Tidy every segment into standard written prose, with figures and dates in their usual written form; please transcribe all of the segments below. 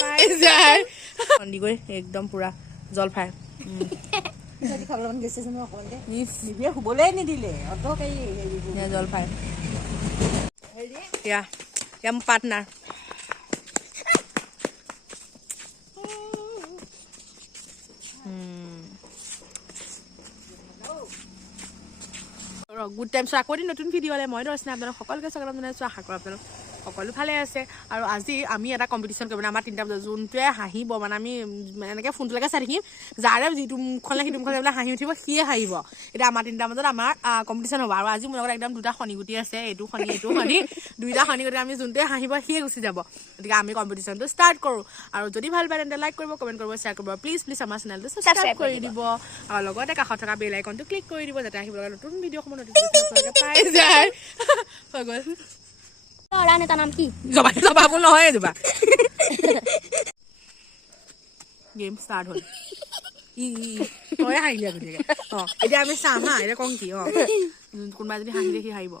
পাই যায় সন্দি গৈ একদম পুৰা জলফাই শুবলৈ নিদিলে জলফাই ইয়া মোৰ পাৰ্টনাৰ গুড টাইম চ' আকৌ এদিন নতুন ভিডিঅ'লে মই ৰচনা আপোনালোক সকলোকে স্বাগতম জনাইছোঁ আশা কৰোঁ আপোনালোক সকলো ভালে আছে আৰু আজি আমি এটা কম্পিটিশ্যন কৰিব আমাৰ 3টা বজাত যোনটোৱে হাঁহিব মানে আমি এনেকৈ ফোনটোলৈকে চাই থাকিম যাৰে যিটো মুখখনলৈ সিটো মুখলৈ বোলে হাঁহি উঠিব সিয়ে হাঁহিব এতিয়া আমাৰ 3টা বজাত আমাৰ কম্পিটিশ্যন হ'ব আৰু আজি মোৰ লগত একদম 2টা শনিগুটি আছে এইটো শনি 2টা শনিগুটি আমি যোনটোৱে হাঁহিব সিয়ে গুচি যাব গতিকে আমি কম্পিটিশ্যনটো ষ্টাৰ্ট কৰোঁ আৰু যদি ভাল পায় তেন্তে লাইক কৰিব কমেণ্ট কৰিব শ্বেয়াৰ কৰিব প্লিজ আমাৰ চেনেলটো ছাবস্ক্ৰাইব কৰি দিব আৰু লগতে কাষত থকা বেল আইকনটো ক্লিক কৰি দিব যাতে আহিব লগা নতুন ভিডিঅ'সমূহ নটিফিকেশ্যন পাই যায় হৈ গ'ল এটা নাম কি জবাবো নহয় এজোপা গেম ষ্টাৰ্ট হ'ল তই হাঁহিলি আগতীয়াকে এতিয়া আমি চাম হা এতিয়া কওঁ কি কোনোবাই যদি হাঁহি দেখি হাঁহিব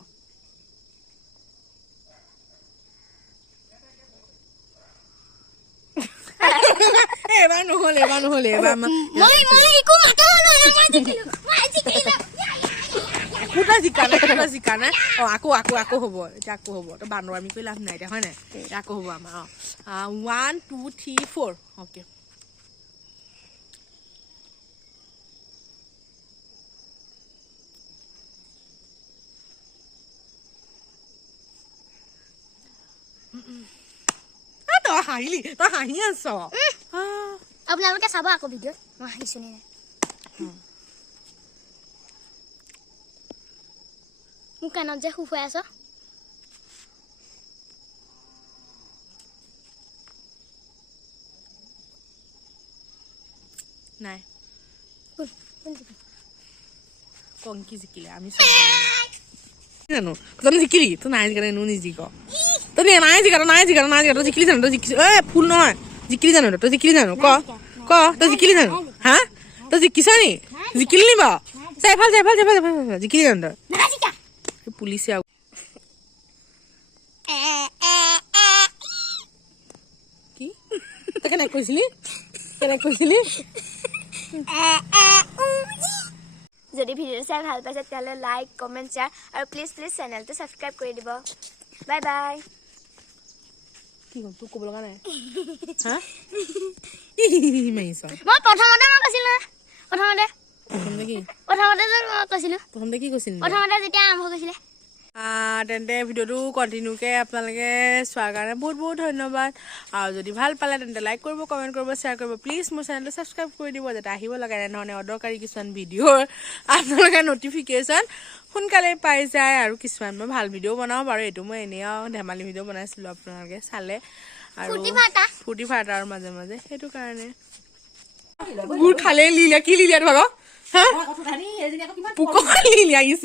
এবাৰ নহ'লে এবাৰ একোটা জিকা নাই আকৌ হ'ব এতিয়া আকৌ হ'ব তো বান্দৰ আমি কৰি লাভ নাই এতিয়া হয় নাই আকৌ হ'ব আমাৰ 1 2 3 4 অ'কে তই হাঁহি আছ আপোনালোকে চাব আকৌ ভিডিঅ' মই হাঁহিছোঁ নে মোক কাণত যে শুকুৱাই আছ নাই কংকি জিকিলে আমি জানো জানো জিকিলি তই নাই জিকা এনেও নিজিক তই নাই জিকা তই জিকিলি জানো তই জিকিছ ফুল নহয় জিকিলি জানো তই জিকিলি জানো ক তই জিকিলি জানো হা তই জিকিছ নি জিকিলি নি বাৰু এফাল জিকিলি জানো তই পুলিচে আৰু কি তই কেনেকৈ কৈছিলি যদি ভিডিঅ'টো চাই ভাল পাইছে তেতিয়াহ'লে লাইক কমেণ্ট শ্বেয়াৰ আৰু প্লিজ চেনেলটো ছাবস্ক্ৰাইব কৰি দিব বাই বাই কি হ'ল তোক ক'ব লগা নাই হা মাৰিছ মই প্ৰথমতে কৈছিলোঁ প্ৰথমতে কি কৈছিলি প্ৰথমতে যেতিয়া আৰম্ভ কৰিছিলে তেন্তে ভিডিঅ'টো কণ্টিনিউকৈ আপোনালোকে চোৱাৰ কাৰণে বহুত বহুত ধন্যবাদ আৰু যদি ভাল পালে তেন্তে লাইক কৰিব কমেণ্ট কৰিব শ্বেয়াৰ কৰিব প্লিজ মোৰ চেনেলটো ছাবস্ক্ৰাইব কৰি দিব যাতে আহিব লগা এনেধৰণে অদৰকাৰী কিছুমান ভিডিঅ'ৰ আপোনালোকে নটিফিকেশ্যন সোনকালে পাই যায় আৰু কিছুমান মই ভাল ভিডিঅ' বনাওঁ বাৰু এইটো মই এনেই আৰু ধেমালি ভিডিঅ' বনাইছিলোঁ আপোনালোকে চালে আৰু ফূৰ্তি ফাৰ্তাৰ মাজে মাজে সেইটো কাৰণে গুড় খালে লিলিয়া কি লিলিয়া ধৰক হা পোক লিলিয়া ইচ